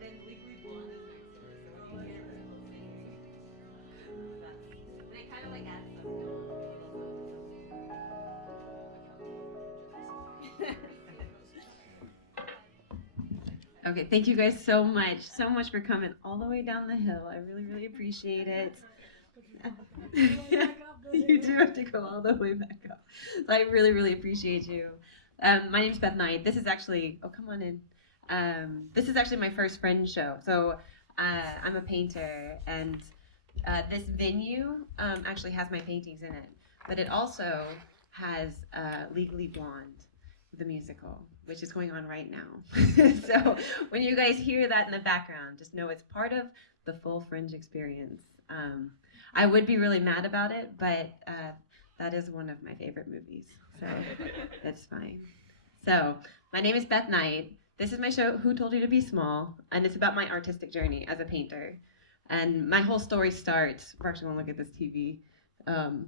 then Legally Blonde is next to her, so if you hear her singing, and it kind of like adds some Okay, thank you guys so much for coming all the way down the hill. I really, really appreciate it. You do have to go all the way back up. So I really, really appreciate you. My name's Beth Knight. This is actually, oh, come on in. This is actually my first Fringe show. So I'm a painter, and this venue actually has my paintings in it. But it also has Legally Blonde, the musical, which is going on right now. So when you guys hear that in the background, just know it's part of the full Fringe experience. I would be really mad about it, but that is one of my favorite movies, so that's fine. So my name is Beth Knight. This is my show, Who Told You to Be Small, and it's about my artistic journey as a painter. And my whole story starts, we're actually gonna look at this TV,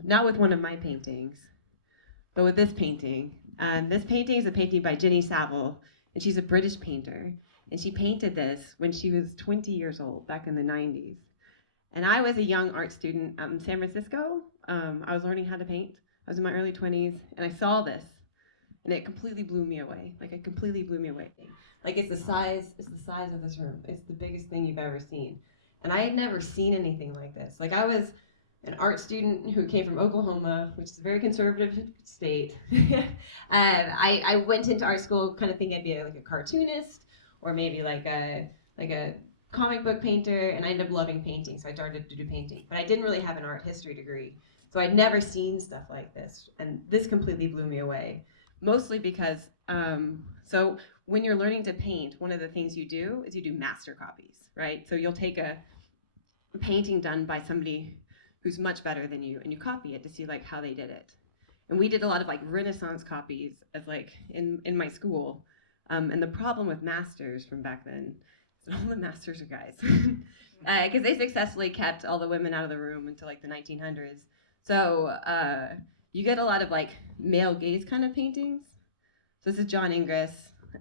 not with one of my paintings, but with this painting. This painting is a painting by Jenny Saville, and she's a British painter. And she painted this when she was 20 years old, back in the 90s. And I was a young art student out in San Francisco. I was learning how to paint. I was in my early 20s, and I saw this, and it completely blew me away. Like, it completely blew me away. Like, it's the size of this room. It's the biggest thing you've ever seen. And I had never seen anything like this. Like, I was an art student who came from Oklahoma, which is a very conservative state. I went into art school kind of thinking I'd be like a cartoonist, or maybe like a comic book painter, and I ended up loving painting, so I started to do painting. But I didn't really have an art history degree, so I'd never seen stuff like this, and this completely blew me away. Mostly because, so when you're learning to paint, one of the things you do is you do master copies, right? So you'll take a painting done by somebody who's much better than you, and you copy it to see like how they did it. And we did a lot of like Renaissance copies of like in my school, and the problem with masters from back then, all the masters are guys, because they successfully kept all the women out of the room until like the 1900s. So you get a lot of like male gaze kind of paintings. So this is John Ingres,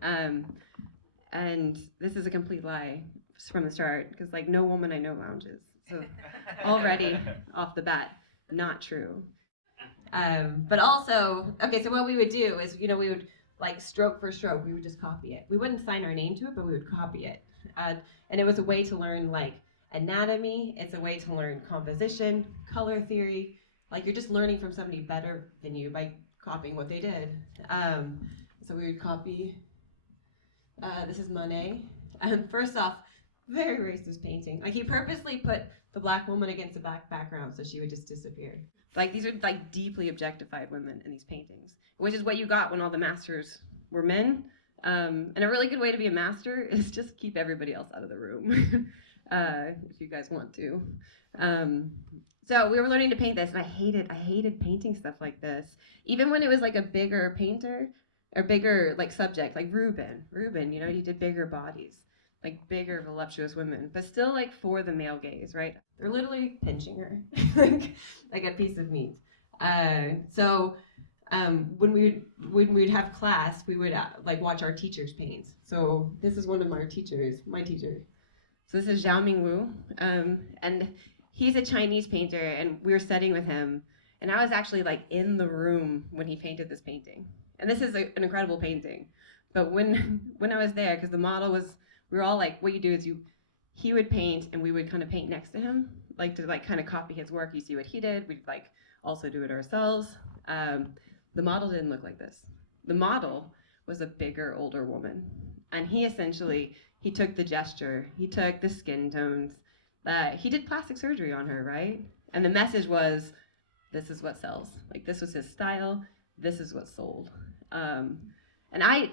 and this is a complete lie from the start, because like no woman I know lounges. So already off the bat, not true. But also, okay, so what we would do is, we would like stroke for stroke, we would just copy it. We wouldn't sign our name to it, but we would copy it. And it was a way to learn like anatomy. It's a way to learn composition, color theory. Like you're just learning from somebody better than you by copying what they did. So we would copy. This is Monet. First off, very racist painting. Like he purposely put the black woman against the black background so she would just disappear. Like these are like deeply objectified women in these paintings, which is what you got when all the masters were men. And a really good way to be a master is just keep everybody else out of the room, if you guys want to. So we were learning to paint this, and I hated painting stuff like this. Even when it was like a bigger painter, or bigger like subject, like Rubens, he did bigger bodies, like bigger voluptuous women, but still like for the male gaze, right? They're literally pinching her, like a piece of meat. When we'd have class, we would like watch our teachers paint. So this is one of my teachers. So this is Zhao Mingwu, and he's a Chinese painter, and we were studying with him. And I was actually like in the room when he painted this painting. And this is an incredible painting. But when I was there, because the model was, we were all like, what you do is he would paint, and we would kind of paint next to him, like to like kind of copy his work. You see what he did. We'd like also do it ourselves. The model didn't look like this. The model was a bigger, older woman. And he took the gesture, he took the skin tones, he did plastic surgery on her, right? And the message was, this is what sells. Like this was his style, this is what sold. And I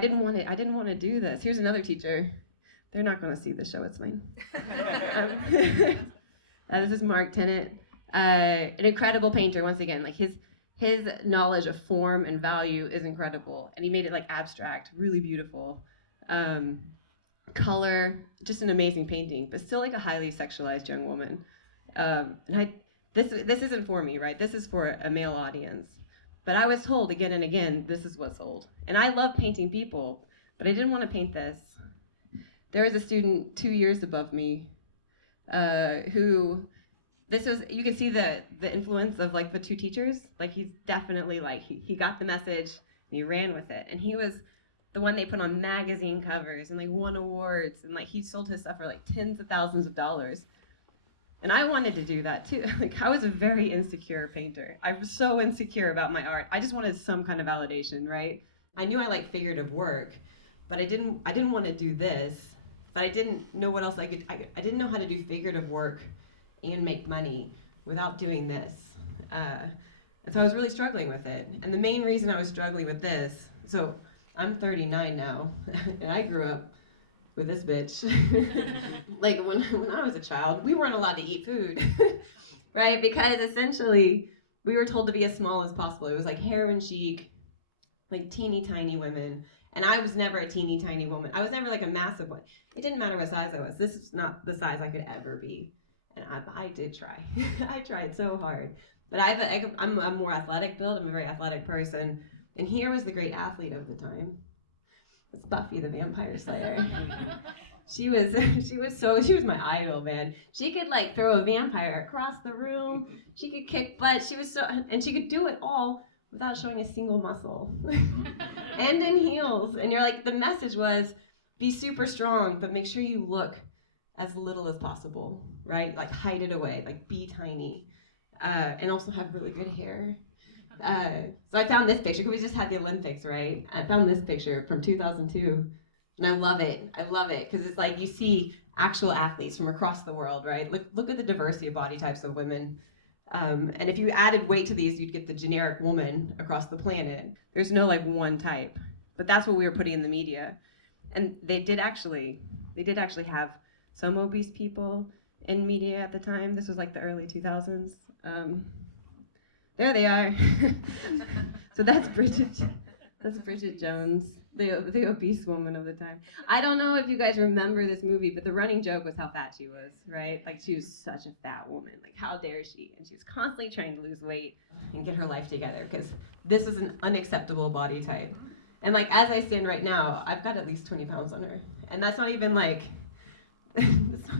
didn't want to do this. Here's another teacher. They're not gonna see the show, it's fine. This is Mark Tennant, an incredible painter, once again, like his knowledge of form and value is incredible, and he made it like abstract, really beautiful. Color, just an amazing painting, but still like a highly sexualized young woman. This isn't for me, right? This is for a male audience. But I was told again and again, this is what sold. And I love painting people, but I didn't want to paint this. there was a student 2 years above me who, you can see the influence of like the two teachers. Like he's definitely like, he got the message and he ran with it. And he was the one they put on magazine covers and like won awards, and like he sold his stuff for like tens of thousands of dollars. And I wanted to do that too. Like I was a very insecure painter. I was so insecure about my art. I just wanted some kind of validation, right? I knew I liked figurative work, but I didn't want to do this. But I didn't know what else I didn't know how to do figurative work and make money without doing this. And so I was really struggling with it. And the main reason I was struggling with this, so I'm 39 now, and I grew up with this bitch. Like when I was a child, we weren't allowed to eat food, right? Because essentially we were told to be as small as possible. It was like heroin chic, like teeny tiny women. And I was never a teeny tiny woman. I was never like a massive one. It didn't matter what size I was. This is not the size I could ever be. And I did try. I tried so hard. But I'm a more athletic build. I'm a very athletic person. And here was the great athlete of the time. It's Buffy the Vampire Slayer. She was my idol, man. She could like throw a vampire across the room. She could kick butt. And she could do it all without showing a single muscle. And in heels. And you're like, the message was, be super strong, but make sure you look as little as possible, right? Like hide it away, like be tiny. And also have really good hair. So I found this picture, because we just had the Olympics, right? I found this picture from 2002, and I love it. I love it, because it's like you see actual athletes from across the world, right? Look at the diversity of body types of women. And if you added weight to these, you'd get the generic woman across the planet. There's no like one type, but that's what we were putting in the media. And they did actually have some obese people in media at the time. This was like the early 2000s. There they are. So that's Bridget Jones, the obese woman of the time. I don't know if you guys remember this movie, but the running joke was how fat she was, right? Like she was such a fat woman. Like how dare she? And she was constantly trying to lose weight and get her life together, because this is an unacceptable body type. And like as I stand right now, I've got at least 20 pounds on her. And that's not even like,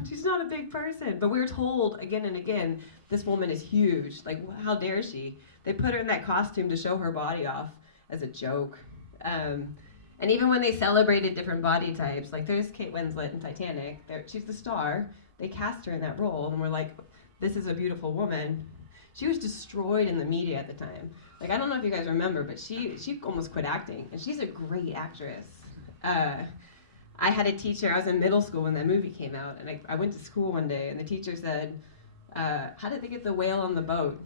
she's not a big person. But we were told again and again, this woman is huge. Like, how dare she? They put her in that costume to show her body off as a joke. And even when they celebrated different body types, like there's Kate Winslet in Titanic. She's the star. They cast her in that role, and we're like, this is a beautiful woman. She was destroyed in the media at the time. Like, I don't know if you guys remember, but she almost quit acting, and she's a great actress. I had a teacher, I was in middle school when that movie came out, and I went to school one day, and the teacher said, how did they get the whale on the boat?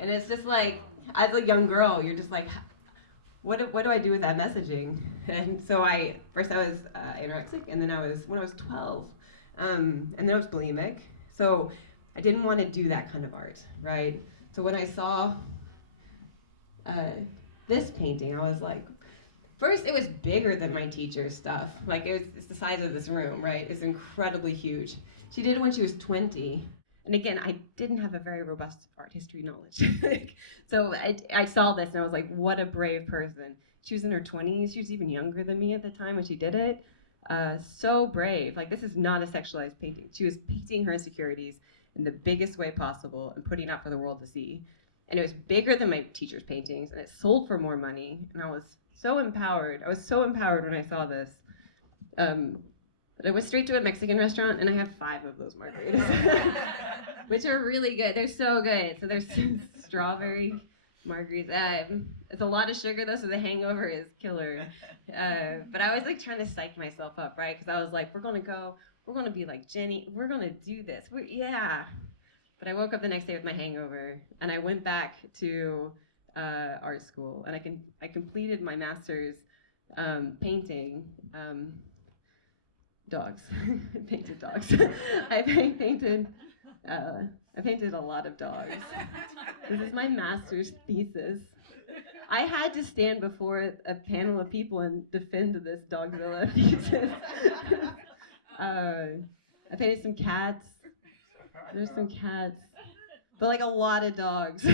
And it's just like, as a young girl, you're just like, what do I do with that messaging? And so first I was anorexic, and then when I was 12, and then I was bulimic. So I didn't want to do that kind of art, right? So when I saw this painting, I was like, first, it was bigger than my teacher's stuff. Like, it's the size of this room, right? It's incredibly huge. She did it when she was 20. And again, I didn't have a very robust art history knowledge. So I saw this, and I was like, what a brave person. She was in her 20s. She was even younger than me at the time when she did it. So brave. Like, this is not a sexualized painting. She was painting her insecurities in the biggest way possible and putting it out for the world to see. And it was bigger than my teacher's paintings, and it sold for more money. And I was so empowered. I was so empowered when I saw this. But I went straight to a Mexican restaurant, and I had 5 of those margaritas, which are really good. They're so good. So there's strawberry margaritas. It's a lot of sugar, though, so the hangover is killer. But I was like trying to psych myself up, right? Because I was like, we're going to be like Jenny. We're going to do this. Yeah. But I woke up the next day with my hangover, and I went back to art school, and I completed my master's painting dogs. I painted dogs. I painted a lot of dogs. This is my master's thesis. I had to stand before a panel of people and defend this Dogzilla thesis. I painted some cats. There's some cats, but like a lot of dogs.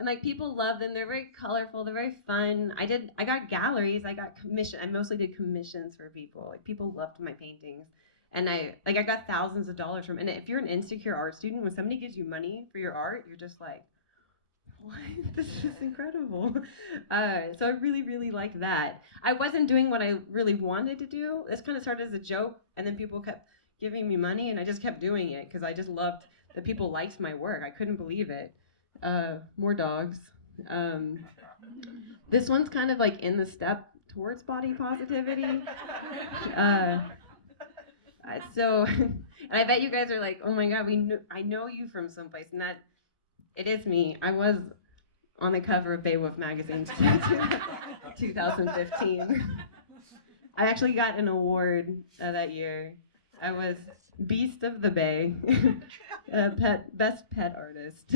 And like people love them. They're very colorful. They're very fun. I got galleries. I got commission. I mostly did commissions for people. Like people loved my paintings. And I got thousands of dollars from. And if you're an insecure art student, when somebody gives you money for your art, you're just like, what? This is incredible. So I really, really like that. I wasn't doing what I really wanted to do. This kind of started as a joke, and then people kept giving me money, and I just kept doing it because I just loved that people liked my work. I couldn't believe it. More dogs. This one's kind of like in the step towards body positivity. So, and I bet you guys are like, oh my God, I know you from someplace, and that. It is me. I was on the cover of Beowulf magazine 2015. I actually got an award that year. I was Beast of the Bay, best pet artist,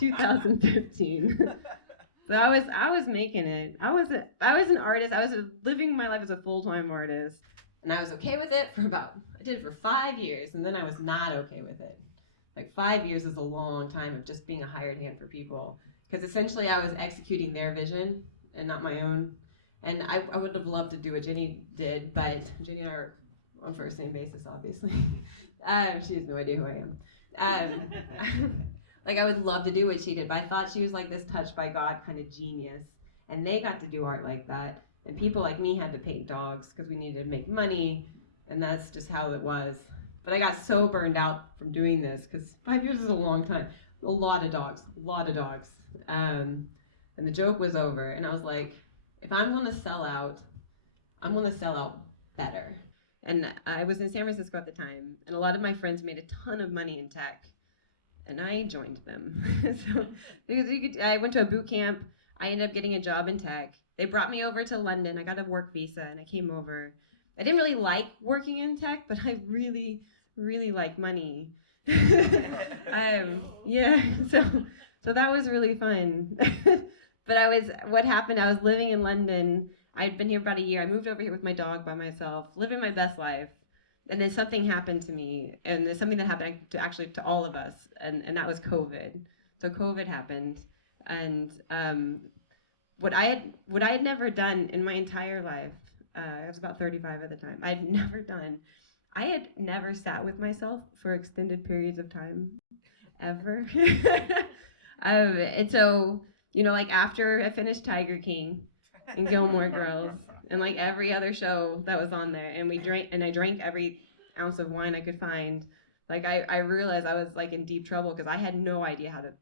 2015. So I was making it. I was an artist. I was living my life as a full-time artist, and I was okay with it I did it for 5 years, and then I was not okay with it. Like 5 years is a long time of just being a hired hand for people, because essentially I was executing their vision and not my own. And I would have loved to do what Jenny did, but Jenny and I are on first name basis, obviously. She has no idea who I am. Like I would love to do what she did, but I thought she was like this touched by God kind of genius, and they got to do art like that, and people like me had to paint dogs because we needed to make money, and that's just how it was. But I got so burned out from doing this because 5 years is a long time. A lot of dogs. And the joke was over. And I was like, if I'm going to sell out, I'm going to sell out better. And I was in San Francisco at the time. And a lot of my friends made a ton of money in tech. And I joined them. So I went to a boot camp. I ended up getting a job in tech. They brought me over to London. I got a work visa and I came over. I didn't really like working in tech, but I really, really like money. Yeah, so that was really fun. But what happened, I was living in London. I'd been here about a year. I moved over here with my dog by myself, living my best life. And then something happened to me, and there's something that happened to all of us, and that was COVID. So COVID happened, and what I had never done in my entire life. I was about 35 at the time. I had never sat with myself for extended periods of time, ever. And so, like after I finished Tiger King and Gilmore Girls and like every other show that was on there, and I drank every ounce of wine I could find, like I realized I was like in deep trouble because I had no idea how to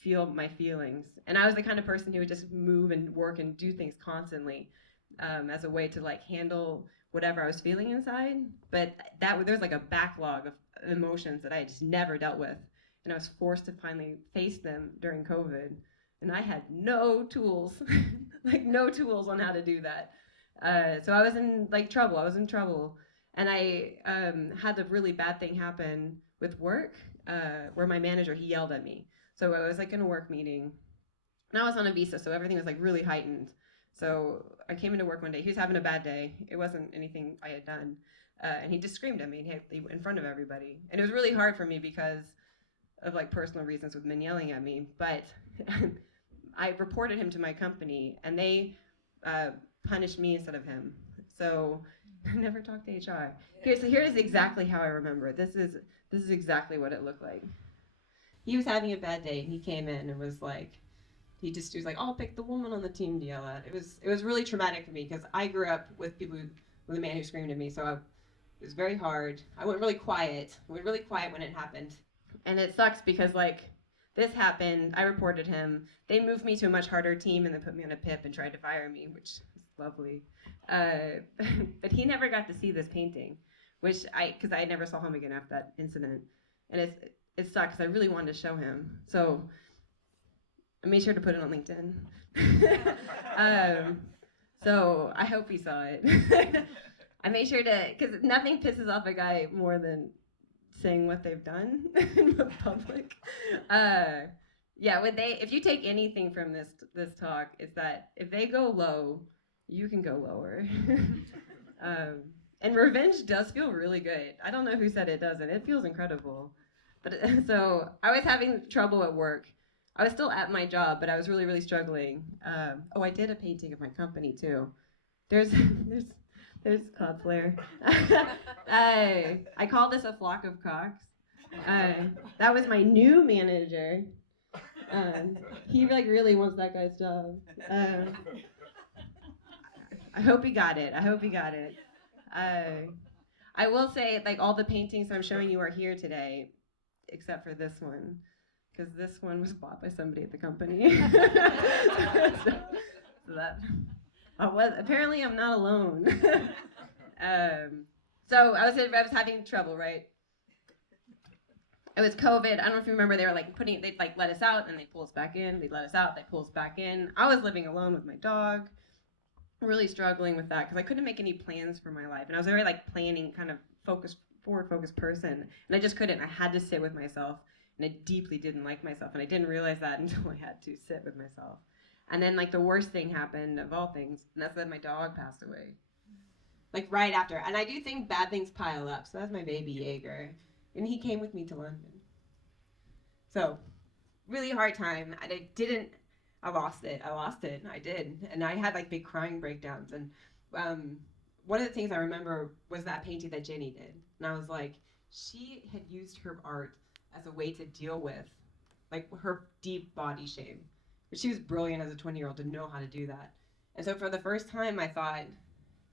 feel my feelings. And I was the kind of person who would just move and work and do things constantly. As a way to like handle whatever I was feeling inside, but there's like a backlog of emotions that I just never dealt with, and I was forced to finally face them during COVID, and I had no tools, like no tools on how to do that. So I was in trouble. And I had a really bad thing happen with work, where my manager, he yelled at me. So I was like in a work meeting, and I was on a visa, so everything was like really heightened. So I came into work one day. He was having a bad day. It wasn't anything I had done. And he just screamed at me in front of everybody. And it was really hard for me because of like personal reasons with men yelling at me. But I reported him to my company, and they punished me instead of him. So I never talked to HR. Here's exactly how I remember it. This is exactly what it looked like. He was having a bad day, and he came in and was like, he was like, I'll pick the woman on the team to yell at. It was really traumatic for me because I grew up with with a man who screamed at me, so it was very hard. I went really quiet. when it happened. And it sucks because like this happened, I reported him. They moved me to a much harder team and then put me on a PIP and tried to fire me, which is lovely. But he never got to see this painting, because I never saw him again after that incident. And it sucks because I really wanted to show him. So I made sure to put it on LinkedIn. So I hope he saw it. I made sure to, because nothing pisses off a guy more than saying what they've done in the public. If you take anything from this talk, it's that if they go low, you can go lower. And revenge does feel really good. I don't know who said it doesn't. It feels incredible. But so I was having trouble at work. I was still at my job, but I was really, really struggling. I did a painting of my company too. There's Cloudflare. I call this a flock of cocks. That was my new manager. He like really wants that guy's job. I hope he got it. I will say, like, all the paintings I'm showing you are here today, except for this one, because this one was bought by somebody at the company. so that apparently I'm not alone. So I was having trouble, right? It was COVID. I don't know if you remember. They were like they'd like let us out and they pull us back in. They'd let us out. They pull us back in. I was living alone with my dog, really struggling with that because I couldn't make any plans for my life, and I was a very like planning kind of forward focused person, and I just couldn't. I had to sit with myself, and I deeply didn't like myself, and I didn't realize that until I had to sit with myself. And then like the worst thing happened of all things, and that's that my dog passed away. Like right after. And I do think bad things pile up. So that's my baby Jaeger. And he came with me to London. So really hard time. And I lost it. I did. And I had like big crying breakdowns. And one of the things I remember was that painting that Jenny did. And I was like, she had used her art as a way to deal with like her deep body shame. But she was brilliant as a 20-year-old to know how to do that. And so for the first time I thought,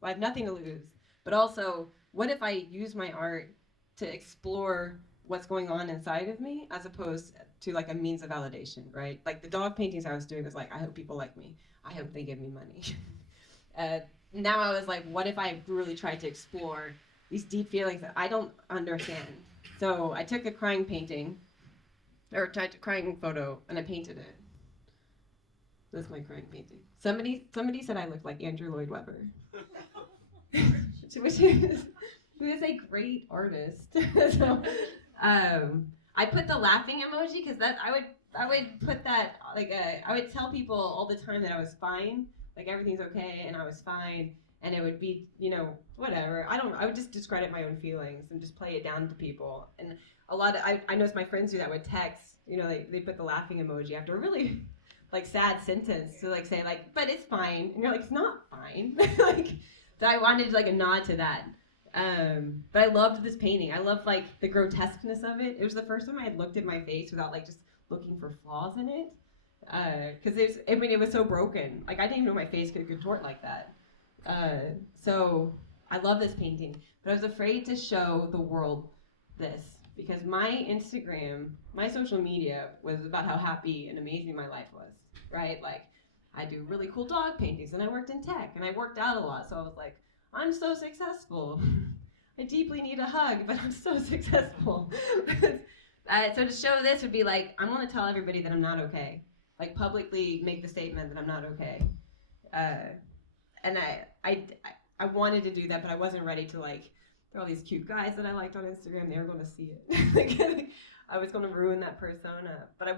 well, I have nothing to lose. But also, what if I use my art to explore what's going on inside of me as opposed to like a means of validation, right? Like the dog paintings I was doing was like, I hope people like me. I hope they give me money. Now I was like, what if I really tried to explore these deep feelings that I don't understand? So I took a crying photo, and I painted it. That's my crying painting. Somebody said I looked like Andrew Lloyd Webber. Which is, who is a great artist. So, I put the laughing emoji because that I would put that like I would tell people all the time that I was fine, like everything's okay, and I was fine, and it would be whatever. I would just discredit my own feelings and just play it down to people. And a lot of I noticed my friends do that with text. They put the laughing emoji after a really like sad sentence to like say like, but it's fine, and you're like, it's not fine. Like. So I wanted like a nod to that. But I loved this painting. I loved like the grotesqueness of it. It was the first time I had looked at my face without like just looking for flaws in it. Because it was so broken. Like I didn't even know my face could contort like that. So I love this painting. But I was afraid to show the world this because my Instagram, my social media was about how happy and amazing my life was, right? Like I do really cool dog paintings, and I worked in tech, and I worked out a lot, so I was like, I'm so successful. I deeply need a hug, but I'm so successful. So to show this would be like, I want to tell everybody that I'm not okay. Like publicly make the statement that I'm not okay. And I wanted to do that, but I wasn't ready to like, there are all these cute guys that I liked on Instagram, they were going to see it. I was going to ruin that persona, but I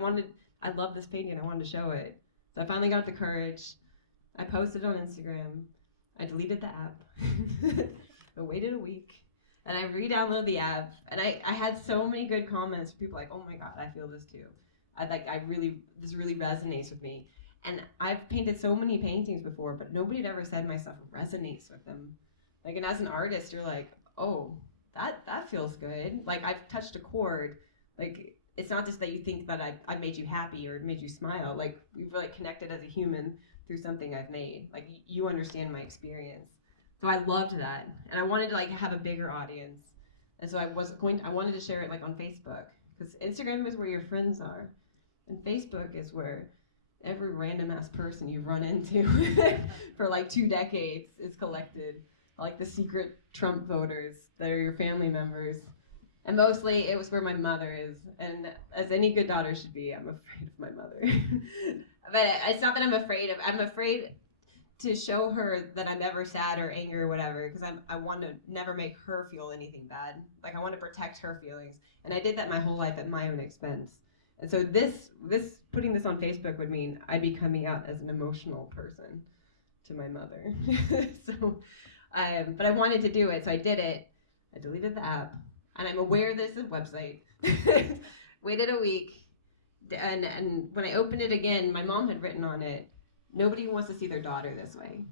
love this painting, I wanted to show it. So I finally got the courage. I posted on Instagram. I deleted the app. I waited a week. And I re-downloaded the app. And I had so many good comments from people like, oh my God, I feel this too. This really resonates with me. And I've painted so many paintings before, but nobody had ever said my stuff resonates with them. Like, and as an artist, you're like, oh, that feels good. Like, I've touched a chord. Like, it's not just that you think that I made you happy or made you smile. Like, we've really connected as a human through something I've made. Like, you understand my experience. So I loved that. And I wanted to, like, have a bigger audience. And so I wanted to share it, like, on Facebook. Because Instagram is where your friends are. And Facebook is where every random-ass person you've run into for, like, 2 decades is collected. Like, the secret Trump voters that are your family members. And mostly it was where my mother is. And as any good daughter should be, I'm afraid of my mother. But it's not that I'm afraid to show her that I'm ever sad or angry or whatever, because I want to never make her feel anything bad. Like I want to protect her feelings. And I did that my whole life at my own expense. And so putting this on Facebook would mean I'd be coming out as an emotional person to my mother. But I wanted to do it, so I did it. I deleted the app. And I'm aware this is a website. Waited a week, And when I opened it again, my mom had written on it, "Nobody wants to see their daughter this way."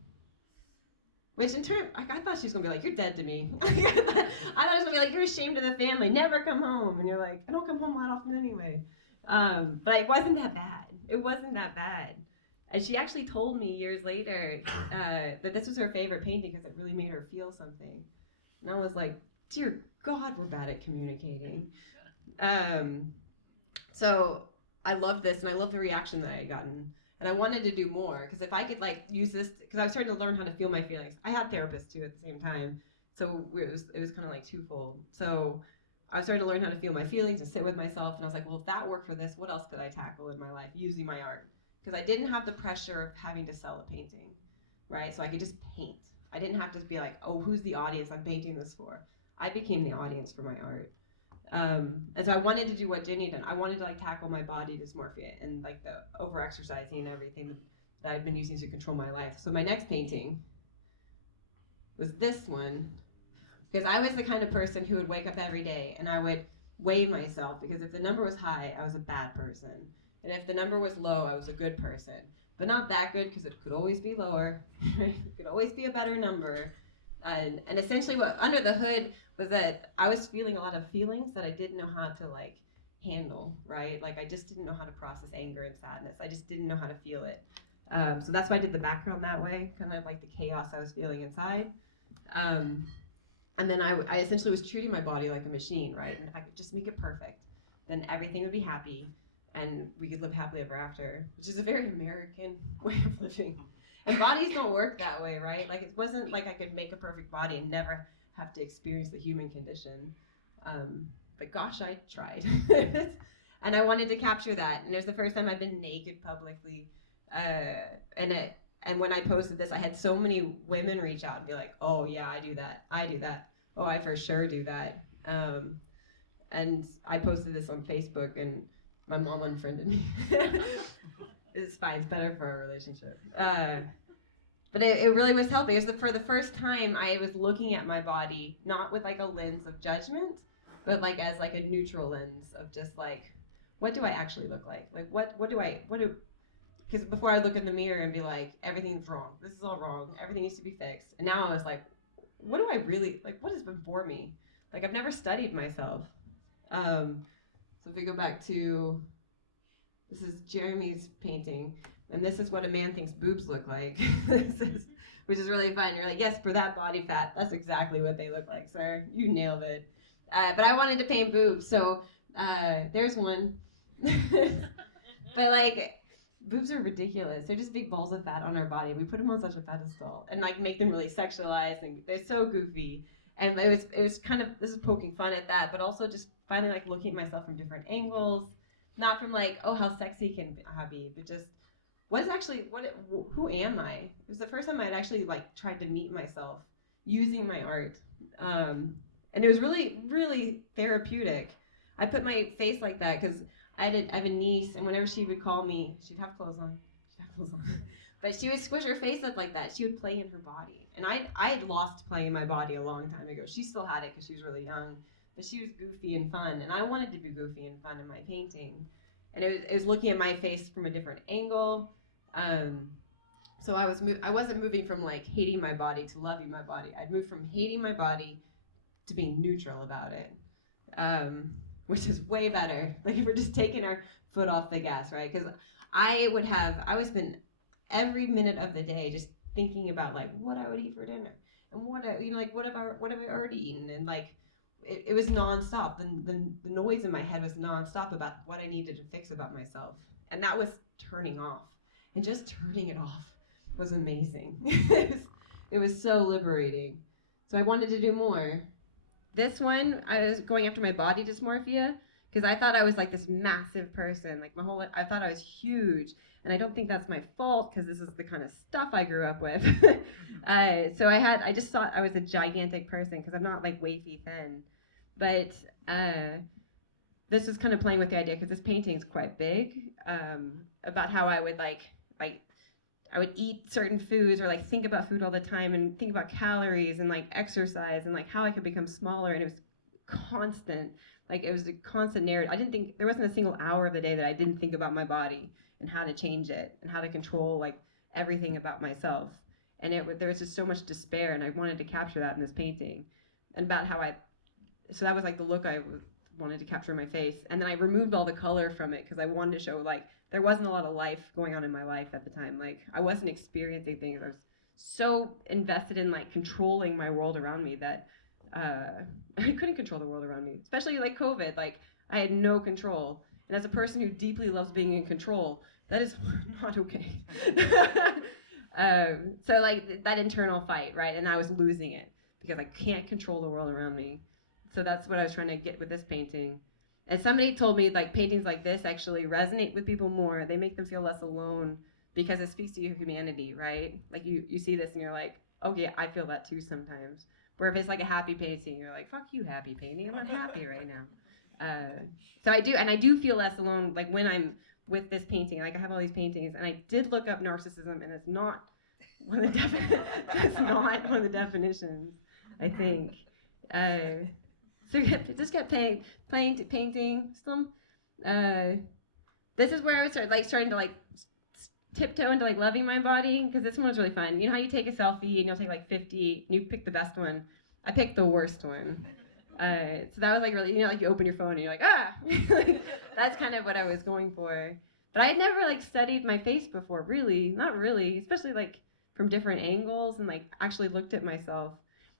Which in turn, like, I thought she was gonna be like, "You're dead to me." I thought it was gonna be like, "You're ashamed of the family, never come home." And you're like, "I don't come home that often anyway." But it wasn't that bad. It wasn't that bad. And she actually told me years later that this was her favorite painting because it really made her feel something. And I was like, "Dear God, we're bad at communicating." So I love this, and I love the reaction that I had gotten. And I wanted to do more, because if I could like use this, because I was starting to learn how to feel my feelings. I had therapists too at the same time, so it was kind of like twofold. So I was starting to learn how to feel my feelings and sit with myself, and I was like, well, if that worked for this, what else could I tackle in my life using my art? Because I didn't have the pressure of having to sell a painting, right? So I could just paint. I didn't have to be like, oh, who's the audience I'm painting this for? I became the audience for my art. And so I wanted to do what Jenny did. I wanted to like tackle my body dysmorphia and like the over-exercising and everything that I'd been using to control my life. So my next painting was this one, because I was the kind of person who would wake up every day and I would weigh myself, because if the number was high, I was a bad person. And if the number was low, I was a good person. But not that good, because it could always be lower. It could always be a better number. And essentially what under the hood was that I was feeling a lot of feelings that I didn't know how to like handle, right? Like I just didn't know how to process anger and sadness. I just didn't know how to feel it. So that's why I did the background that way, kind of like the chaos I was feeling inside. And then I essentially was treating my body like a machine, right? And if I could just make it perfect, then everything would be happy and we could live happily ever after, which is a very American way of living. And bodies don't work that way, right? Like it wasn't like I could make a perfect body and never have to experience the human condition. But gosh, I tried. And I wanted to capture that. And it was the first time I've been naked publicly. And when I posted this, I had so many women reach out and be like, oh yeah, I do that. I do that. Oh, I for sure do that. And I posted this on Facebook and my mom unfriended me. It's fine. It's better for our relationship. But it really was helping. It was for the first time I was looking at my body, not with like a lens of judgment, but like as like a neutral lens of just like, what do I actually look like? Like what do, because before I'd look in the mirror and be like, everything's wrong. This is all wrong. Everything needs to be fixed. And now I was like, what do I really, like what has been for me? Like I've never studied myself. So if we go back to, this is Jeremy's painting, and this is what a man thinks boobs look like. Which is really fun. You're like, yes, for that body fat, that's exactly what they look like, sir. You nailed it. But I wanted to paint boobs, so there's one. But like, boobs are ridiculous. They're just big balls of fat on our body. We put them on such a pedestal and like make them really sexualized, and they're so goofy. And it was kind of, this is poking fun at that, but also just finally like looking at myself from different angles, not from like, oh, how sexy can I be, but just what is actually, who am I? It was the first time I'd actually like tried to meet myself using my art. And it was really, really therapeutic. I put my face like that because I have a niece, and whenever she would call me, she'd have clothes on. But she would squish her face up like that. She would play in her body. And I had lost playing in my body a long time ago. She still had it because she was really young. But she was goofy and fun. And I wanted to be goofy and fun in my painting. And it was looking at my face from a different angle. So I wasn't moving from like hating my body to loving my body. I'd moved from hating my body to being neutral about it. Which is way better. Like if we're just taking our foot off the gas, right? Because I would spend every minute of the day just thinking about like what I would eat for dinner and what have I already eaten, and like it was nonstop. The noise in my head was nonstop about what I needed to fix about myself, and that was turning off, and just turning it off was amazing. It was so liberating. So I wanted to do more. This one, I was going after my body dysmorphia because I thought I was like this massive person. Like my whole life, I thought I was huge. And I don't think that's my fault because this is the kind of stuff I grew up with. So I just thought I was a gigantic person because I'm not like wafy thin. But this is kind of playing with the idea because this painting is quite big, about how I would I would eat certain foods or like think about food all the time and think about calories and like exercise and like how I could become smaller, and it was constant, like it was a constant narrative. There wasn't a single hour of the day that I didn't think about my body and how to change it and how to control like everything about myself. And there was just so much despair, and I wanted to capture that in this painting, and about how so that was like the look I wanted to capture in my face. And then I removed all the color from it because I wanted to show like there wasn't a lot of life going on in my life at the time. Like I wasn't experiencing things. I was so invested in like controlling my world around me that I couldn't control the world around me, especially like COVID. Like I had no control. And as a person who deeply loves being in control, that is not okay. So like that internal fight, right? And I was losing it because I can't control the world around me. So that's what I was trying to get with this painting. And somebody told me like paintings like this actually resonate with people more. They make them feel less alone because it speaks to your humanity, right? Like you see this and you're like, okay, I feel that too sometimes. Where if it's like a happy painting, you're like, fuck you, happy painting. I'm not happy right now. So I do feel less alone like when I'm with this painting. Like I have all these paintings, and I did look up narcissism, and it's not one of the definitions, I think. So just kept painting some. This is where I was starting to like tiptoe into like loving my body, because this one was really fun. You know how you take a selfie and you'll take like 50 and you pick the best one? I picked the worst one. So that was like really, you know, like you open your phone and you're like, ah! That's kind of what I was going for. But I had never like studied my face before, really, not really, especially like from different angles, and like actually looked at myself.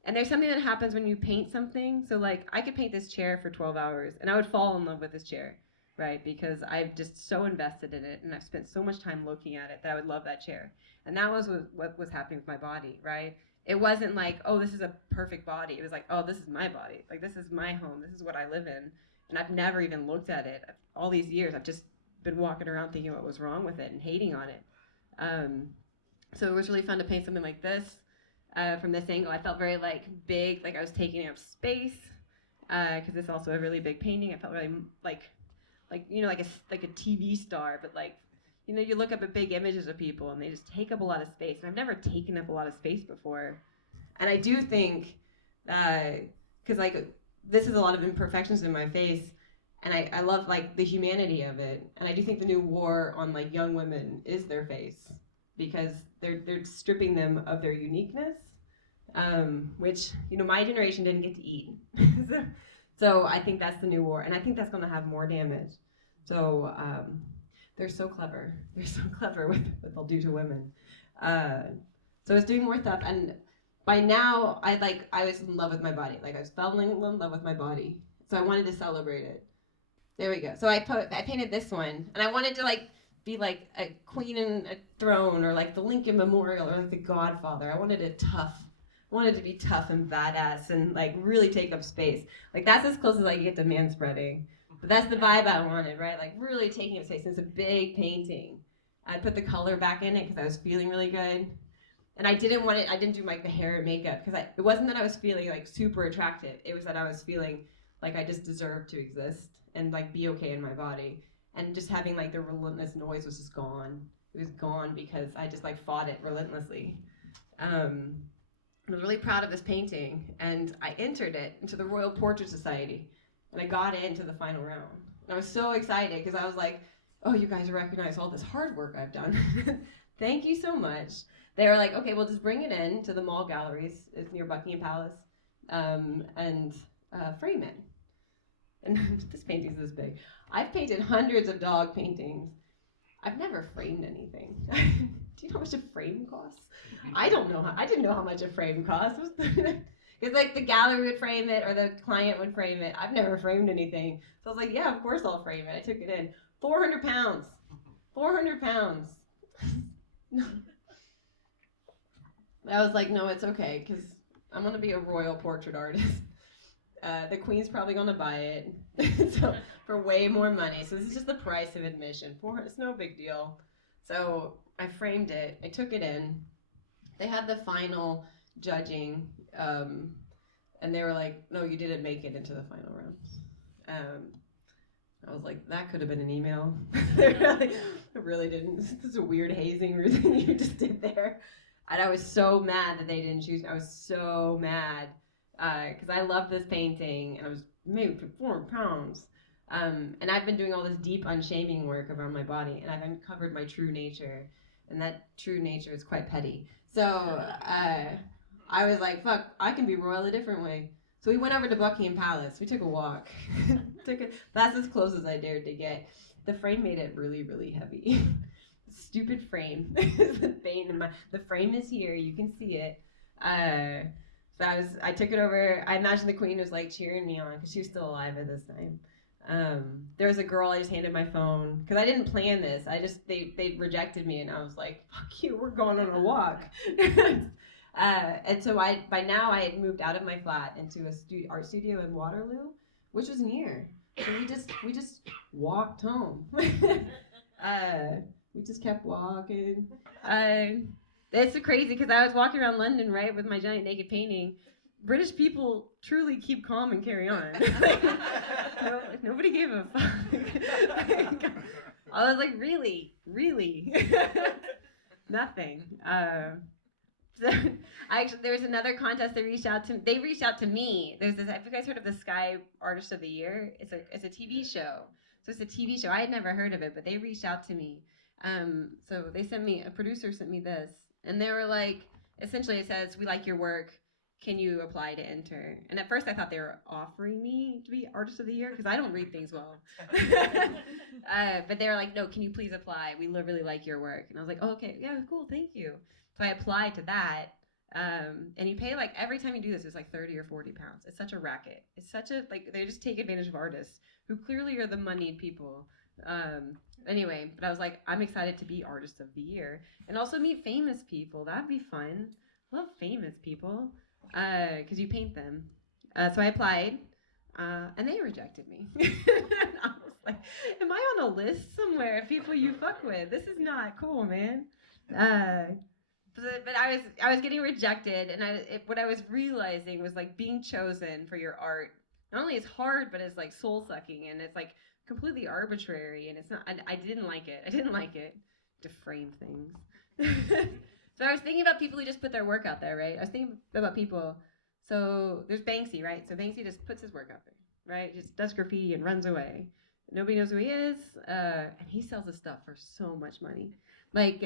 And there's something that happens when you paint something. So like I could paint this chair for 12 hours and I would fall in love with this chair, right? Because I'm just so invested in it and I've spent so much time looking at it that I would love that chair. And that was what was happening with my body, right? It wasn't like, oh, this is a perfect body. It was like, oh, this is my body. Like, this is my home. This is what I live in. And I've never even looked at it. All these years, I've just been walking around thinking what was wrong with it and hating on it. So it was really fun to paint something like this. From this angle, I felt very like big, like I was taking up space, because it's also a really big painting. I felt really like you know, like a TV star, but like, you know, you look up at big images of people and they just take up a lot of space. And I've never taken up a lot of space before. And I do think that, because like this is a lot of imperfections in my face, and I love like the humanity of it. And I do think the new war on like young women is their face, because they're stripping them of their uniqueness, which, you know, my generation didn't get to eat. So I think that's the new war, and I think that's going to have more damage. So they're so clever. They're so clever with what they'll do to women. So it's doing more stuff, and by now I was in love with my body. Like I fell in love with my body. So I wanted to celebrate it. There we go. So I painted this one, and I wanted to like be like a queen in a throne, or like the Lincoln Memorial, or like the Godfather. I wanted to be tough and badass and like really take up space. Like that's as close as I get to man spreading. But that's the vibe I wanted, right? Like really taking up space. It's a big painting. I put the color back in it because I was feeling really good. And I didn't do like the hair and makeup because it wasn't that I was feeling like super attractive. It was that I was feeling like I just deserved to exist and like be okay in my body. And just having like the relentless noise was just gone. It was gone because I just like fought it relentlessly. I was really proud of this painting, and I entered it into the Royal Portrait Society, and I got into the final round. And I was so excited because I was like, oh, you guys recognize all this hard work I've done. Thank you so much. They were like, okay, well, just bring it in to the mall galleries. It's near Buckingham Palace, and frame it. And this painting's this big. I've painted hundreds of dog paintings. I've never framed anything. Do you know how much a frame costs? I didn't know how much a frame costs. Because like the gallery would frame it or the client would frame it. I've never framed anything. So I was like, yeah, of course I'll frame it. I took it in. 400 pounds. 400 pounds. I was like, no, it's okay, because I'm going to be a royal portrait artist. The Queen's probably going to buy it so, for way more money. So this is just the price of admission. It's no big deal. So I framed it. I took it in. They had the final judging, and they were like, no, you didn't make it into the final round. I was like, that could have been an email. I really didn't. This is a weird hazing routine you just did there. And I was so mad that they didn't choose me. I was so mad. Because I loved this painting, and I was maybe 4 pounds. And I've been doing all this deep unshaming work around my body, and I've uncovered my true nature, and that true nature is quite petty. So I was like, fuck, I can be royal a different way. So we went over to Buckingham Palace. We took a walk. That's as close as I dared to get. The frame made it really, really heavy. Stupid frame. The frame is here. You can see it. So I took it over. I imagine the queen was like cheering me on because she was still alive at this time. There was a girl, I just handed my phone because I didn't plan this. They rejected me, and I was like, fuck you, we're going on a walk. And so by now I had moved out of my flat into a art studio in Waterloo, which was near. So we just walked home. We just kept walking. It's so crazy because I was walking around London, right, with my giant naked painting. British people truly keep calm and carry on. Nobody gave a fuck. I was like, really? Nothing. There was another contest. They reached out to me. There's this. Have you guys heard of the Sky Artist of the Year? It's a TV show. So it's a TV show. I had never heard of it, but they reached out to me. So they sent me, a producer sent me this, and they were like, essentially it says, we like your work. Can you apply to enter? And at first I thought they were offering me to be Artist of the Year because I don't read things well. But they were like, no, can you please apply? We really like your work. And I was like, oh, okay, yeah, cool, thank you. So I applied to that. And you pay like, every time you do this, it's like 30 or 40 pounds. It's such a racket. It's such a, like, they just take advantage of artists who clearly are the moneyed people. Anyway, but I was like, I'm excited to be Artist of the Year and also meet famous people. That'd be fun. Love famous people. Because you paint them. So I applied, and they rejected me. I was like, am I on a list somewhere of people you fuck with? This is not cool, man. But I was getting rejected, and what I was realizing was like being chosen for your art. Not only is hard, but it's like soul sucking, and it's like completely arbitrary, and it's not. I didn't like it. To frame things. So I was thinking about people who just put their work out there, right? I was thinking about people. So there's Banksy, right? So Banksy just puts his work out there, right? Just does graffiti and runs away. Nobody knows who he is, and he sells his stuff for so much money. Like,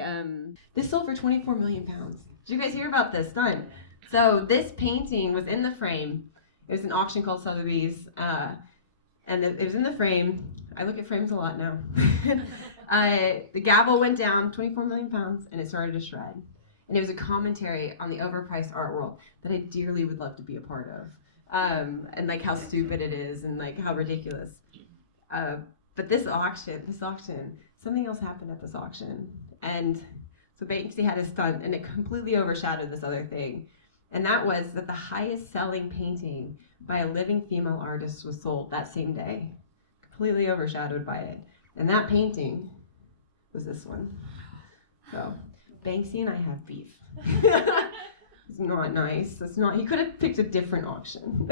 this sold for 24 million pounds. Did you guys hear about this? Done. So this painting was in the frame. It was an auction called Sotheby's, and it was in the frame. I look at frames a lot now. The gavel went down, 24 million pounds, and it started to shred. And it was a commentary on the overpriced art world that I dearly would love to be a part of. And like how stupid it is and like how ridiculous. But this auction, something else happened at this auction. And so Banksy had his stunt and it completely overshadowed this other thing. And that was that the highest selling painting by a living female artist was sold that same day. Completely overshadowed by it. And that painting was this one. So Banksy and I have beef. It's not nice. It's not. He could have picked a different auction.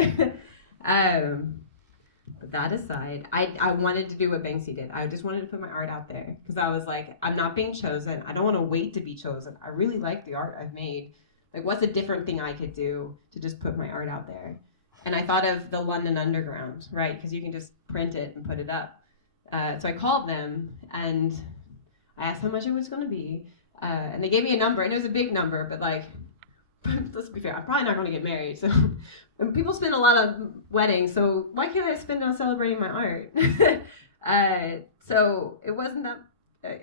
But that aside, I wanted to do what Banksy did. I just wanted to put my art out there because I was like, I'm not being chosen. I don't want to wait to be chosen. I really like the art I've made. Like, what's a different thing I could do to just put my art out there? And I thought of the London Underground, right? Because you can just print it and put it up. So I called them and I asked how much it was going to be. And they gave me a number, and it was a big number, but like, let's be fair, I'm probably not going to get married. So and people spend a lot on weddings, so why can't I spend on celebrating my art? So it wasn't that,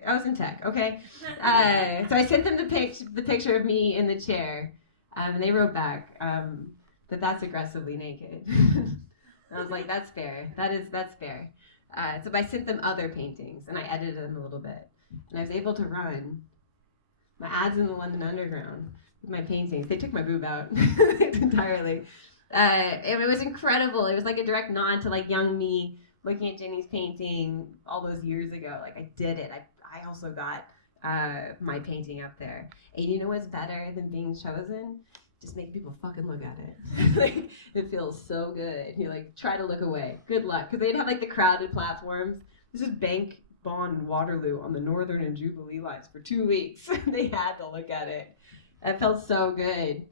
I was in tech, okay? So I sent them the picture of me in the chair, and they wrote back that that's aggressively naked. And I was like, that's fair. That's fair. So I sent them other paintings, and I edited them a little bit. And I was able to run my ads in the London Underground with my paintings. They took my boob out entirely. It was incredible. It was like a direct nod to like young me looking at Jenny's painting all those years ago. Like, I did it. I also got my painting up there. And you know what's better than being chosen? Just make people fucking look at it. Like, it feels so good. You like try to look away. Good luck. Because they'd have like the crowded platforms. This is Bank, Bond, and Waterloo on the Northern and Jubilee lines for 2 weeks. They had to look at it. It felt so good.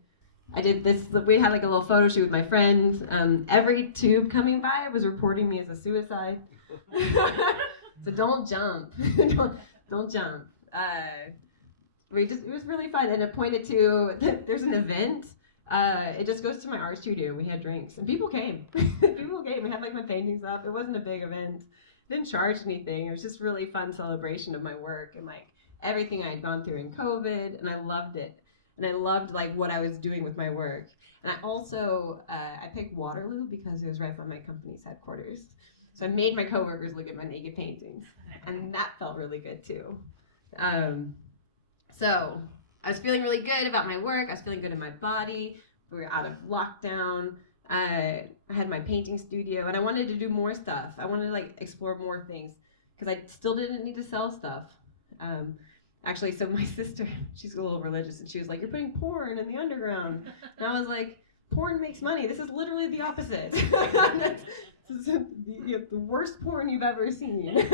I did this. We had like a little photo shoot with my friends. Every tube coming by was reporting me as a suicide. So don't jump. don't jump. It was really fun, and it pointed to there's an event. It just goes to my art studio. We had drinks, and people came. People came. We had like my paintings up. It wasn't a big event. Didn't charge anything. It was just really fun celebration of my work and like everything I had gone through in COVID, and I loved it. And I loved like what I was doing with my work. And I also I picked Waterloo because it was right by my company's headquarters. So I made my coworkers look at my naked paintings, and that felt really good too. So I was feeling really good about my work. I was feeling good in my body. We were out of lockdown. I had my painting studio, and I wanted to do more stuff. I wanted to like explore more things because I still didn't need to sell stuff. Actually, so my sister, she's a little religious, and she was like, "You're putting porn in the underground." And I was like, "Porn makes money. This is literally the opposite. This is the worst porn you've ever seen."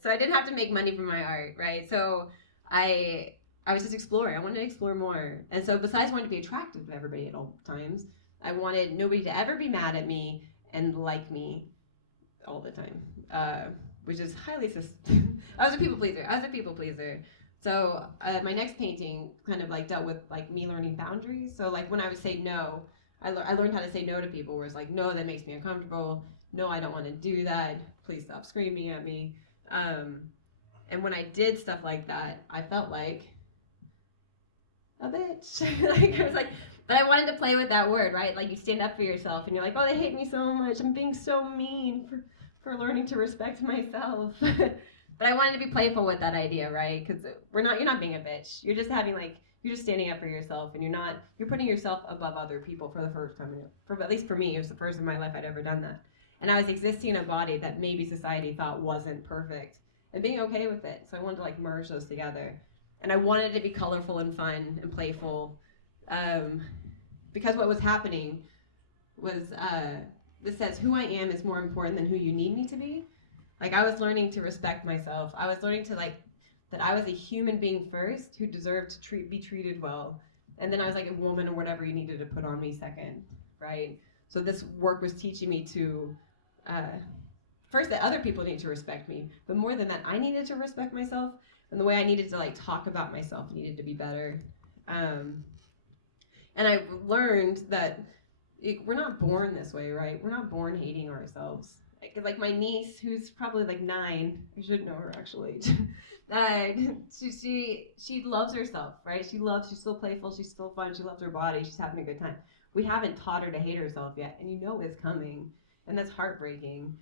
So I didn't have to make money from my art, right? So I was just exploring. I wanted to explore more. And so besides wanting to be attractive to everybody at all times, I wanted nobody to ever be mad at me and like me all the time, which is highly I was a people pleaser. So my next painting kind of like dealt with like me learning boundaries. So like when I would say no, I learned how to say no to people, where it's like, no, that makes me uncomfortable. No, I don't want to do that. Please stop screaming at me. And when I did stuff like that, I felt like a bitch. Like I was like, but I wanted to play with that word, right? Like you stand up for yourself, and you're like, oh, they hate me so much. I'm being so mean for learning to respect myself. But I wanted to be playful with that idea, right? Because you're not being a bitch. You're just you're just standing up for yourself, and you're putting yourself above other people for the first time. At least for me, it was the first in my life I'd ever done that. And I was existing in a body that maybe society thought wasn't perfect, and being okay with it. So I wanted to like merge those together. And I wanted it to be colorful and fun and playful, because what was happening was this says who I am is more important than who you need me to be. Like I was learning to respect myself. I was learning to like that I was a human being first who deserved to be treated well, and then I was like a woman or whatever you needed to put on me second, right? So this work was teaching me to first that other people need to respect me, but more than that, I needed to respect myself, and the way I needed to like talk about myself needed to be better. And I learned that we're not born this way, right? We're not born hating ourselves. Like my niece, who's probably like 9, I should know her actually. She loves herself, right? She's still playful, she's still fun, she loves her body, she's having a good time. We haven't taught her to hate herself yet, and it's coming, and that's heartbreaking.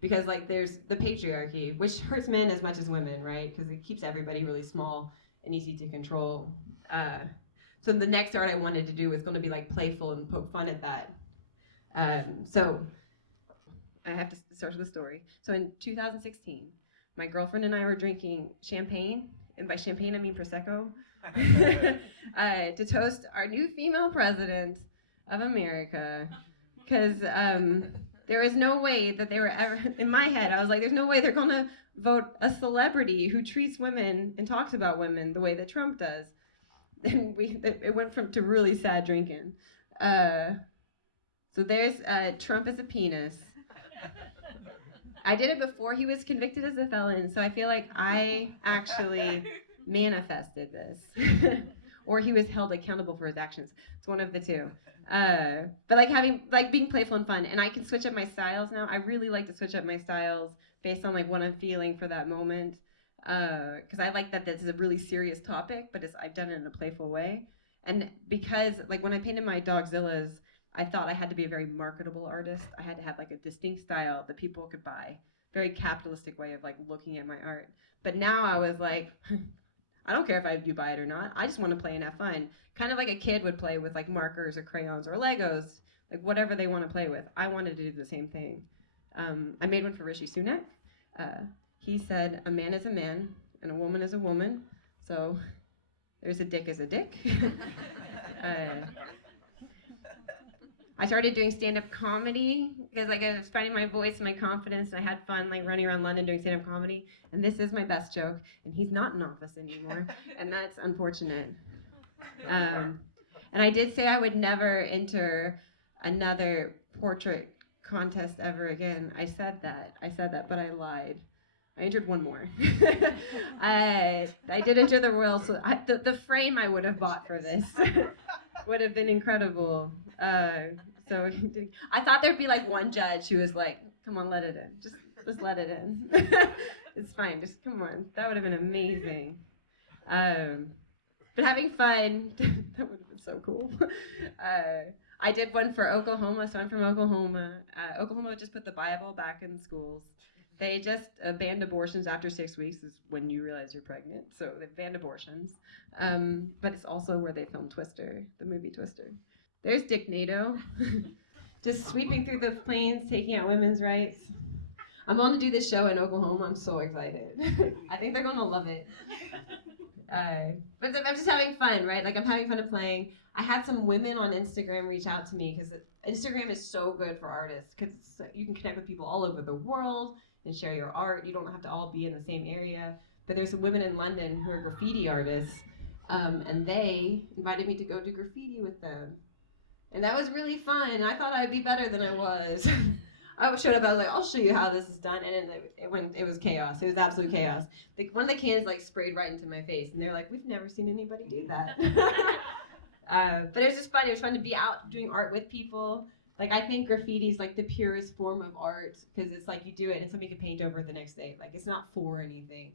Because like there's the patriarchy, which hurts men as much as women, right? Because it keeps everybody really small and easy to control. So the next art I wanted to do was going to be like playful and poke fun at that. So I have to start with the story. So in 2016, my girlfriend and I were drinking champagne, and by champagne I mean Prosecco, to toast our new female president of America. Because there was no way that they were ever, in my head, I was like, there's no way they're going to vote a celebrity who treats women and talks about women the way that Trump does. And it went to really sad drinking. So there's Trump as a penis. I did it before he was convicted as a felon, so I feel like I actually manifested this. Or he was held accountable for his actions. It's one of the two. But being playful and fun, and I can switch up my styles now. I really like to switch up my styles based on like what I'm feeling for that moment, because I like that this is a really serious topic, but I've done it in a playful way. And because like when I painted my Dogzillas, I thought I had to be a very marketable artist. I had to have like a distinct style that people could buy. Very capitalistic way of like looking at my art. But now I was like, I don't care if I do buy it or not. I just want to play and have fun. Kind of like a kid would play with like markers or crayons or Legos, like whatever they want to play with. I wanted to do the same thing. I made one for Rishi Sunak. He said, a man is a man and a woman is a woman. So there's a dick is a dick. I started doing stand-up comedy because like I was finding my voice and my confidence, and I had fun like running around London doing stand-up comedy. And this is my best joke, and he's not in office anymore, and that's unfortunate. And I did say I would never enter another portrait contest ever again. I said that, but I lied. I entered one more. I did enter the Royal. So the frame I would have bought for this would have been incredible. So I thought there'd be like one judge who was like, "Come on, let it in. Just let it in. It's fine. Just come on." That would have been amazing. But having fun, that would have been so cool. I did one for Oklahoma, so I'm from Oklahoma. Oklahoma just put the Bible back in schools. They just banned abortions after 6 weeks is when you realize you're pregnant. So they banned abortions. But it's also where they filmed Twister, the movie Twister. There's Dick NATO, just sweeping through the plains, taking out women's rights. I'm going to do this show in Oklahoma. I'm so excited. I think they're going to love it. But I'm just having fun, right? Like I'm having fun playing. I had some women on Instagram reach out to me because Instagram is so good for artists because you can connect with people all over the world and share your art. You don't have to all be in the same area. But there's some women in London who are graffiti artists, and they invited me to go do graffiti with them. And that was really fun. I thought I'd be better than I was. I showed up, I was like, I'll show you how this is done. And then it was chaos. It was absolute chaos. One of the cans like sprayed right into my face. And they're like, we've never seen anybody do that. But it was just fun. It was fun to be out doing art with people. Like I think graffiti is like the purest form of art because it's like you do it and somebody can paint over it the next day. Like it's not for anything.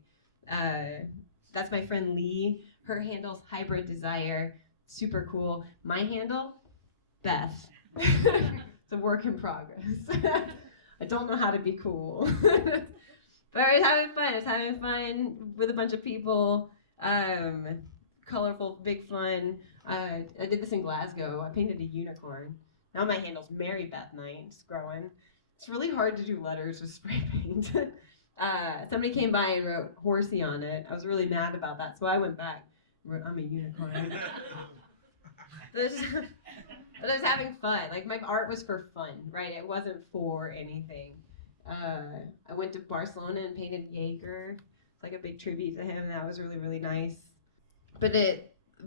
That's my friend Lee. Her handle's Hybrid Desire. Super cool. My handle, Beth. It's a work in progress. I don't know how to be cool. But I was having fun. I was having fun with a bunch of people. Colorful, big fun. I did this in Glasgow. I painted a unicorn. Now my handle's Mary Beth Knight. It's growing. It's really hard to do letters with spray paint. Somebody came by and wrote horsey on it. I was really mad about that, so I went back and wrote, I'm a unicorn. But I was having fun. Like my art was for fun, right? It wasn't for anything. I went to Barcelona and painted Jaeger. It's like a big tribute to him. That was really, really nice. But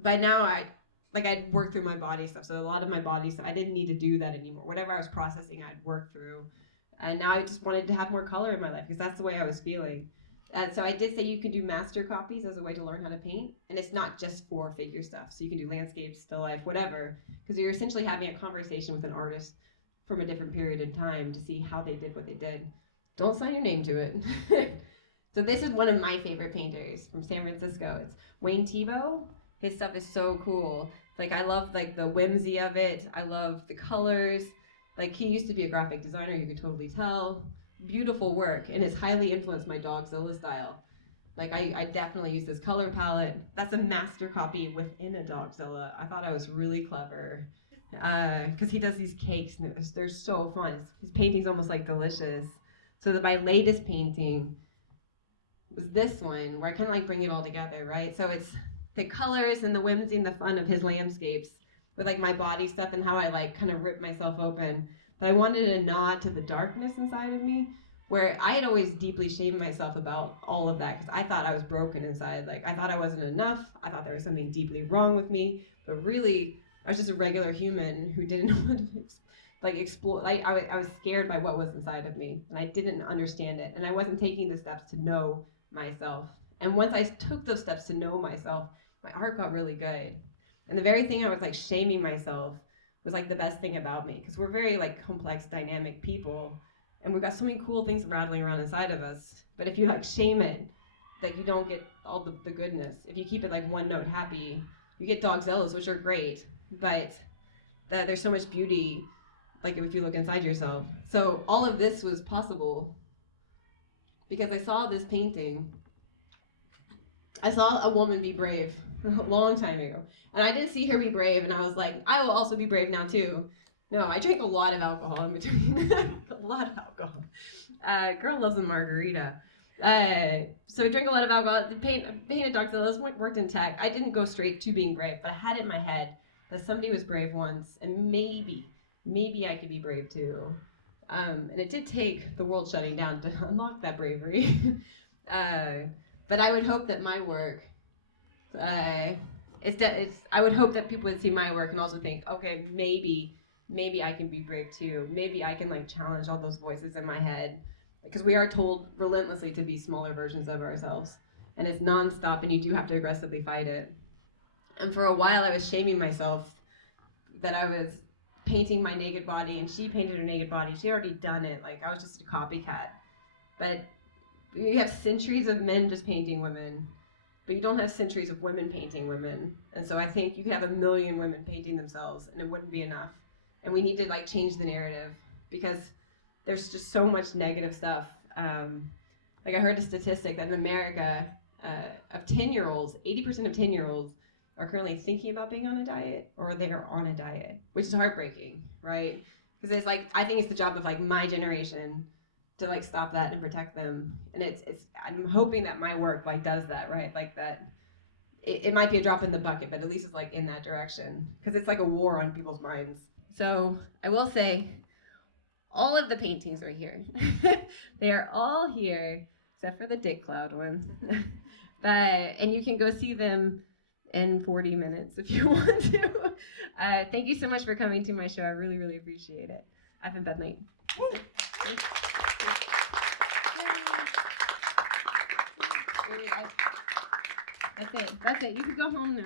by now I'd worked through my body stuff. So a lot of my body stuff, I didn't need to do that anymore. Whatever I was processing, I'd work through. And now I just wanted to have more color in my life because that's the way I was feeling. So I did say you can do master copies as a way to learn how to paint. And it's not just for figure stuff. So you can do landscapes, still life, whatever. Because you're essentially having a conversation with an artist from a different period in time to see how they did what they did. Don't sign your name to it. So this is one of my favorite painters from San Francisco. It's Wayne Thiebaud. His stuff is so cool. Like I love like the whimsy of it. I love the colors. Like he used to be a graphic designer, you could totally tell. Beautiful work, and it's highly influenced my Dogzilla style. Like I definitely use this color palette. That's a master copy within a Dogzilla. I thought I was really clever. Because he does these cakes, and they're so fun. His painting's almost like delicious. So my latest painting was this one, where I kind of like bring it all together, right? So it's the colors and the whimsy and the fun of his landscapes with like my body stuff and how I like kind of rip myself open. But I wanted a nod to the darkness inside of me, where I had always deeply shamed myself about all of that because I thought I was broken inside. Like I thought I wasn't enough. I thought there was something deeply wrong with me. But really, I was just a regular human who didn't know what to like explore. Like I was scared by what was inside of me, and I didn't understand it, and I wasn't taking the steps to know myself. And once I took those steps to know myself, my art got really good. And the very thing I was like shaming myself was like the best thing about me, because we're very like complex, dynamic people, and we've got so many cool things rattling around inside of us. But if you like shame it, like you don't get all the goodness. If you keep it like one note happy, you get Dogzillas, which are great, but there's so much beauty, like if you look inside yourself. So all of this was possible because I saw this painting. I saw a woman be brave a long time ago. And I did see her be brave, and I was like, I will also be brave now too. No, I drank a lot of alcohol in between. A lot of alcohol. Girl loves a margarita. So I drank a lot of alcohol. Painted Dogzillas, worked in tech. I didn't go straight to being brave, but I had it in my head that somebody was brave once, and maybe I could be brave too. And it did take the world shutting down to unlock that bravery. But I would hope that my work I would hope that people would see my work and also think, okay, maybe I can be brave too. Maybe I can like challenge all those voices in my head, because we are told relentlessly to be smaller versions of ourselves, and it's nonstop, and you do have to aggressively fight it. And for a while, I was shaming myself that I was painting my naked body, and she painted her naked body. She had already done it. Like, I was just a copycat. But you have centuries of men just painting women, but you don't have centuries of women painting women. And so I think you could have 1 million women painting themselves, and it wouldn't be enough. And we need to like change the narrative, because there's just so much negative stuff. Like I heard a statistic that in America, of 10-year-olds, 80% of 10-year-olds are currently thinking about being on a diet, or they are on a diet, which is heartbreaking, right? Because it's like, I think it's the job of like my generation to like stop that and protect them. And I'm hoping that my work like does that, right? Like that, it might be a drop in the bucket, but at least it's like in that direction, because it's like a war on people's minds. So I will say, all of the paintings are here. They are all here, except for the Dick Cloud one. And you can go see them in 40 minutes if you want to. Thank you so much for coming to my show. I really, really appreciate it. I've been Beth Knight. That's it. You can go home now.